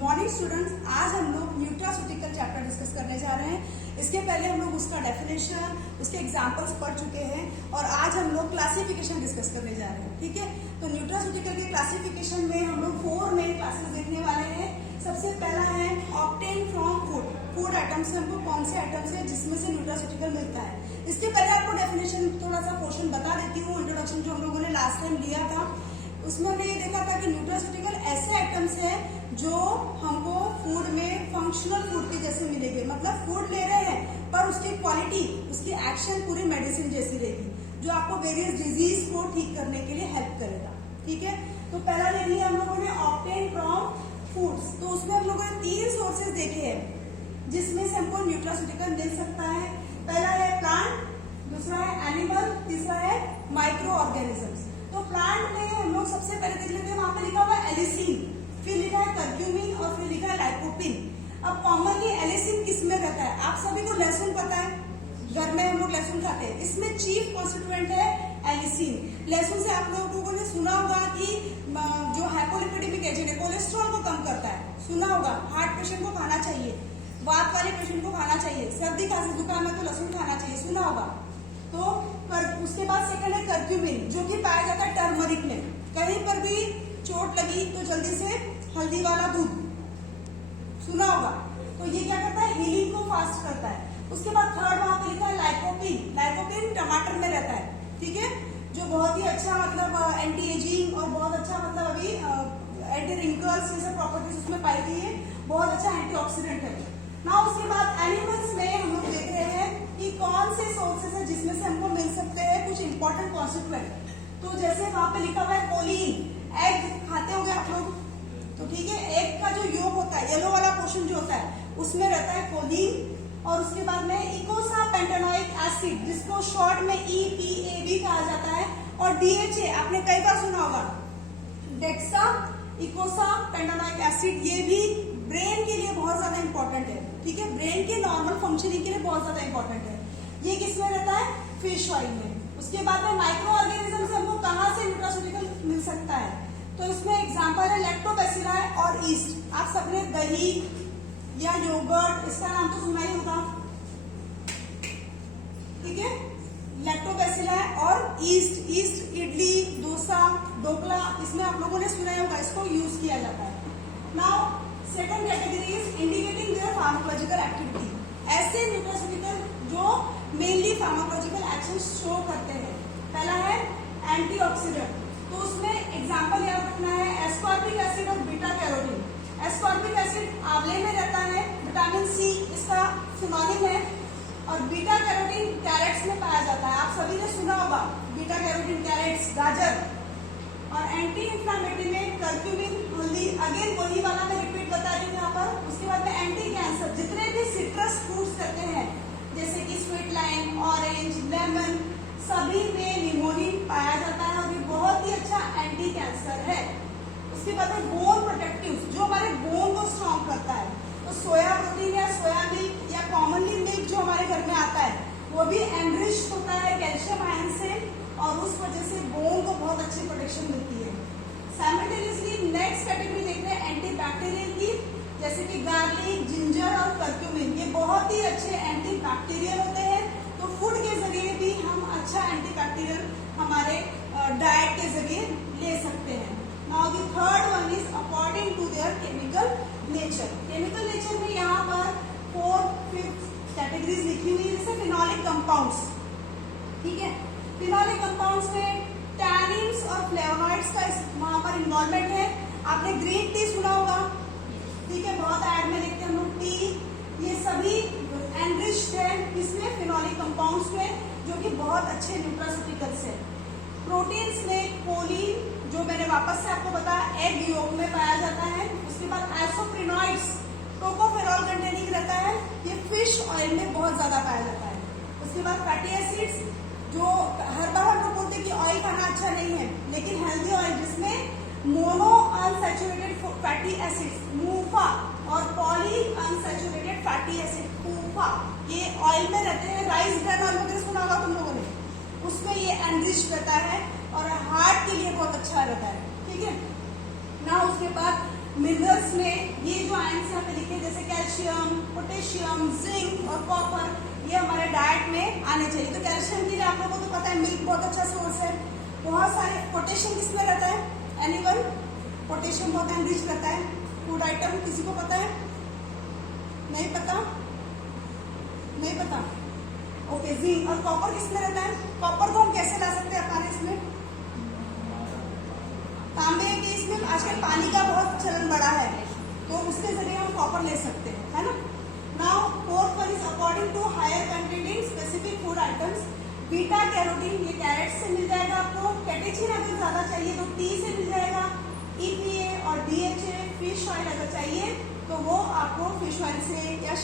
Morning students, आज हम लोग न्यूट्रास्यूटिकल चैप्टर डिस्कस करने जा रहे हैं। इसके पहले हम लोग उसका डेफिनेशन, उसके एग्जांपल्स पढ़ चुके हैं और आज हम लोग क्लासिफिकेशन डिस्कस करने जा रहे हैं। ठीक है, तो न्यूट्रास्यूटिकल के क्लासिफिकेशन में हम लोग 4 मेन क्लासेस देखने वाले हैं। सबसे पहला है obtain from food. Food items से हमको कौन से आइटम्स है जिसमें से न्यूट्रास्यूटिकल मिलता है। इसके पहले आपको डेफिनेशन थोड़ा सा पोर्शन बता देती हूँ। इंट्रोडक्शन जो हम लोगों ने लास्ट टाइम लिया था उसमें हमने ये देखा था कि न्यूट्रास्यूटिकल ऐसे आइटम्स है जो हमको फूड में फंक्शनल फूड के जैसे मिलेंगे, मतलब फूड ले रहे हैं पर उसकी क्वालिटी, उसकी एक्शन पूरी मेडिसिन जैसी रहेगी जो आपको वेरियस डिजीज को ठीक करने के लिए हेल्प करेगा। ठीक है, तो पहला ले लिया हम लोगों ने ऑब्टेन फ्रॉम फूड्स। तो उसमें हम लोगों ने 3 सोर्सेज देखे हैं जिसमें से हमको न्यूट्रास्यूटिकल मिल सकता है। पहला है प्लांट, दूसरा है एनिमल, तीसरा है माइक्रो ऑर्गेनिजम्स। तो प्लांट में हम लोग सबसे पहले देख लेते हैं, वहां पे लिखा हुआ है एलिसिन, फिर लिखा है कर्क्यूमिन और फिर लिखा है लाइकोपिन। अब कॉमनली एलिसिन किस में रहता है? आप सभी को लहसुन पता है, घर में हम लोग लहसुन खाते हैं, इसमें चीफ कॉन्स्टिट्यूएंट है एलिसिन। लहसुन से आप लोगों ने सुना होगा कि जो हाइपोलिपिडेमिक एजेंट है, कोलेस्ट्रॉल को कम करता है, सुना होगा। हार्ट पेशेंट को खाना चाहिए, वात वाले पेशेंट को खाना चाहिए, सर्दी खांसी जुकाम में तो लहसुन खाना चाहिए, सुना होगा। तो उसके बाद सेकंड है कर्क्यूमिन, जो कि पाया जाता है टर्मरिक में। कहीं पर भी चोट लगी तो जल्दी से हल्दी वाला दूध, सुना होगा। तो ये क्या करता है? हीलिंग को फास्ट करता है। उसके बाद थर्ड वहां पे लिखा है लाइकोपिन। लाइकोपिन टमाटर में रहता है, ठीक है, जो बहुत ही अच्छा मतलब एंटी एजिंग और बहुत अच्छा मतलब अभी एंटी रिंकल्स ये सब प्रॉपर्टीज उसमें पाई गई है, बहुत अच्छा एंटीऑक्सीडेंट है ना। उसके बाद एनिमल्स में हम लोग देख रहे हैं कि कौन से सोर्सेस है जिसमें से हमको मिल सकते हैं कुछ इंपॉर्टेंट कॉन्स्टिट्यूएंट। तो जैसे वहां पे लिखा हुआ है कोलिन, एग खाते होंगे आप लोग, तो ठीक है, एग का जो योग होता है, येलो वाला पोर्शन जो होता है उसमें रहता है कोलिन। और उसके बाद में इकोसा पेंटानोइक एसिड, जिसको शॉर्ट में EPA भी कहा जाता है, और DHA आपने कई बार सुना होगा, डेक्सा इकोसा पेंटानोइक एसिड, ये भी ब्रेन के लिए बहुत ज्यादा इंपॉर्टेंट है। ठीक है, ब्रेन के नॉर्मल फंक्शनिंग के लिए बहुत ज्यादा इंपॉर्टेंट है। ये किसमें रहता है? फिश ऑयल में। उसके बाद में माइक्रो ऑर्गेनिज्म से हमको कहाँ से न्यूट्रास्यूटिकल मिल सकता है? तो इसमें एग्जांपल है लैक्टोबैसिलाई और ईस्ट। आप सबने दही या योगर्ट, इसका नाम तो सुना ही होगा, ठीक है, लैक्टोबैसिलाई और ईस्ट। ईस्ट इडली, डोसा, ढोकला, इसमें आप लोगों ने सुना ही होगा, इसको यूज किया जाता है। Now second category is indicating their pharmacological activity. ऐसे न्यूट्रास्यूटिकल जो मेनली फार्माकोलॉजिकल एक्शन शो करते हैं। पहला है एंटीऑक्सीडेंट, तो उसमें एग्जांपल याद रखना है एस्कॉर्बिक एसिड और बीटा कैरोटीन। एस्कॉर्बिक एसिड आंवले में रहता है, विटामिन C इसका सिनोनिम है, और बीटा कैरोटीन कैरेट्स में पाया जाता है। आप सभी ने सुना होगा बीटा कैरोटीन, कैरेट्स, गाजर। और एंटी इंफ्लेमेटरी में कर्क्यूमिन, हल्दी, अगेन वही वाला मैं रिपीट बता रही हूँ यहाँ पर। उसके बाद में एंटी कैंसर, जितने भी सिट्रस फ्रूट्स रहते हैं जैसे कि स्वीट लाइम, ऑरेंज, लेमन, सभी में लिमोनिन पाया जाता है और ये बहुत ही अच्छा एंटी कैंसर है। उसके बाद में बोन प्रोटेक्टिव, जो हमारे बोन को स्ट्रॉन्ग करता है। तो सोया प्रोटीन या सोया मिल्क या कॉमनली मिल्क जो हमारे घर में आता है वो भी एनरिच होता है कैल्शियम आयन से, और उस वजह से बोन को बहुत अच्छी प्रोटेक्शन मिलती है। साइमल्टेनियसली नेक्स्ट कैटेगरी देख रहे हैं एंटी बैक्टीरियल की, जैसे कि गार्लिक, जिंजर और कर्क्यूमिन, ये बहुत ही अच्छे एंटी बैक्टीरियल होते हैं। तो फूड के जरिए भी हम अच्छा एंटी बैक्टीरियल हमारे डाइट के जरिए ले सकते हैं। Now the third one is according to their chemical nature. Chemical nature में यहाँ पर 4th, 5th कैटेगरीज लिखी हुई है, जैसे फिनोलिक कंपाउंड्स, ठीक है। फिनोलिक कंपाउंड्स में टैनिन्स और फ्लेवोनॉइड्स का वहां पर इन्वॉल्वमेंट है। आपने ग्रीन टी सुना होगा, ठीक है, बहुत ऐड में देखते हैं हम लोग टी, ये सभी एनरिच्ड है इसमें फिनोलिक कंपाउंड्स में, जो कि बहुत अच्छे न्यूट्रास्यूटिकल्स है। प्रोटीन्स में कोलिन, जो मैंने वापस से आपको बताया, एग योक में पाया जाता है। उसके बाद आइसोप्रिनॉइड्स, टोकोफेरॉल कंटेनिंग रहता है, ये फिश ऑयल में बहुत ज्यादा पाया जाता है। उसके बाद फैटी एसिड्स, जो हर बार हम लोग बोलते हैं कि ऑयल खाना अच्छा नहीं है, लेकिन हेल्दी ऑयल जिसमें मोनो अनसैचुरेटेड फैटी एसिड्स मूफा और पॉली अनसैचुरेटेड फैटी एसिड पूफा, ये ऑयल में रहते हैं। राइस ब्रान ऑयल वगैरह सुना होगा तुम लोगों ने, उसमें ये एनरिच रहता है और हार्ट के लिए बहुत अच्छा रहता है, ठीक है ना। उसके बाद मिनरल्स में ये जो पोटेशियम, जिंक और कॉपर ये हमारे डाइट में आने चाहिए। तो कैल्शियम के लिए आप लोगों को तो पता है मिल्क बहुत अच्छा सोर्स है। बहुत सारे पोटेशियम किसमें रहता है? एनीवन? पोटेशियम बहुत एनरिच रहता है फूड आइटम, किसी को पता है? नहीं पता? नहीं पता? ओके, जिंक और कॉपर किसमें रहता है? कॉपर को हम कैसे ला सकते हैं अपने इसमें? तांबे के इसमें आजकल पानी का बहुत चलन बढ़ा है, तो उसके जरिए हम कॉपर ले सकते हैं, है ना। Now fourth one is according to higher content in specific food items. Beta carotene ये कैरेट से मिल जाएगा आपको। कैटेचिन अगर ज्यादा चाहिए तो टी से मिल जाएगा। EPA और DHA फिश ऑयल अगर चाहिए तो वो आपको फिश ऑयल से या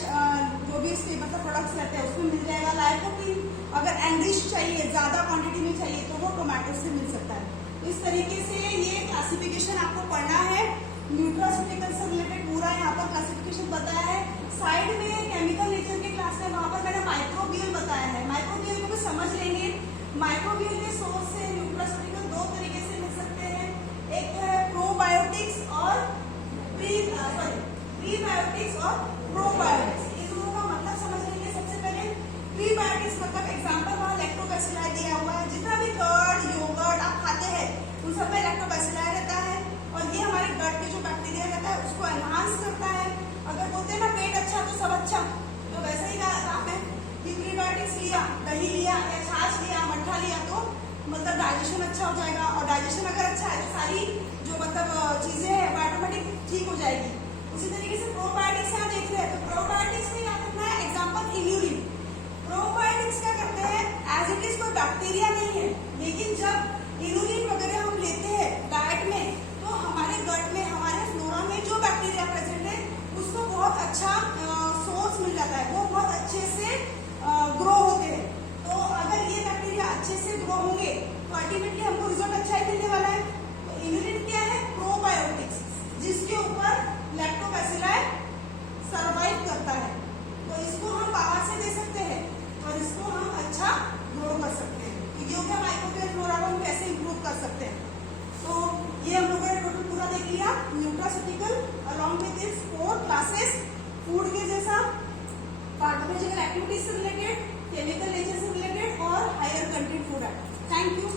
जो भी इसके मतलब प्रोडक्ट्स रहते हैं उसमें मिल जाएगा। लाइकोपीन अगर एनरिच चाहिए, ज्यादा क्वांटिटी में चाहिए तो वो टोमेटो से मिल सकता है। तो इस तरीके से ये क्लासिफिकेशन आपको पढ़ना है। न्यूट्रास्यूटिकल से रिलेटेड पूरा यहाँ पर क्लासिफिकेशन बताया है। साइड में केमिकल नेचर के क्लास में वहां पर मैंने माइक्रोबियल बताया है। माइक्रोबियल को भी समझ लेंगे। माइक्रोबियल के सोर्स से न्यूट्रास्यूटिकल दो तरीके से मिल सकते हैं, एक है प्रोबायोटिक्स और प्रीबायोटिक्स और प्रोबायोटिक्स। इन दोनों का मतलब समझ लेंगे। सबसे पहले प्रीबायोटिक्स मतलब एग्जाम्पल वहाँ लैक्टोबैसिलाई दिया हुआ है। जितना भी कर्ड, योगर्ट आप खाते हैं उन सब में लैक्टोबैसिलाई रहता है और ये हमारे गट में जो बैक्टीरिया रहता है उसको एनहांस करता है। अगर बोलते हैं ना पेट अच्छा तो सब अच्छा, तो वैसे ही काम है कि प्रीबायोटिक्स लिया, दही लिया या छाछ लिया, मट्ठा लिया तो मतलब डाइजेशन अच्छा हो जाएगा। और डाइजेशन अगर अच्छा है तो सारी जो मतलब चीजें हैं वो ऑटोमेटिक ठीक हो जाएगी। उसी तरीके से प्रोबायोटिक्स यहाँ देख रहे हैं तो प्रोबायोटिक्स में याद रखना है एग्जाम्पल इन्यूलिन। प्रोबायोटिक्स क्या करते हैं? एज इट इज कोई बैक्टीरिया नहीं है, लेकिन जब इन्यूलिन वगैरह हम लेते हैं डाइट में तो हमारे गट में, हमारे फ्लोरा में जो बैक्टीरिया प्रेजेंट है उसको बहुत अच्छा सोर्स मिल जाता है, वो बहुत अच्छे से ग्रो होते हैं। तो अगर ये बैक्टीरिया अच्छे से ग्रो होंगे तो अल्टीमेटली हमको रिजल्ट अच्छा ही मिलने वाला है। तो इन्यूलिन क्या है? प्रोबायोटिक्स, जिसके ऊपर लैक्टोबैसिलाई सर्वाइव करता है। तो इसको हम बाहर से दे सकते हैं और इसको हम अच्छा ग्रो कर सकते हैं। तो ये हो गया माइक्रोबियल फ्लोरा को हम कैसे इंप्रूव कर सकते हैं। तो ये हम लोगों ने टोटल पूरा देख लिया nutraceutical along with this 4 classes. Food के जैसा पार्थोलॉजिकल एक्टिविटीज से रिलेटेड, केमिकल नेचर से रिलेटेड और higher content food items. Thank you.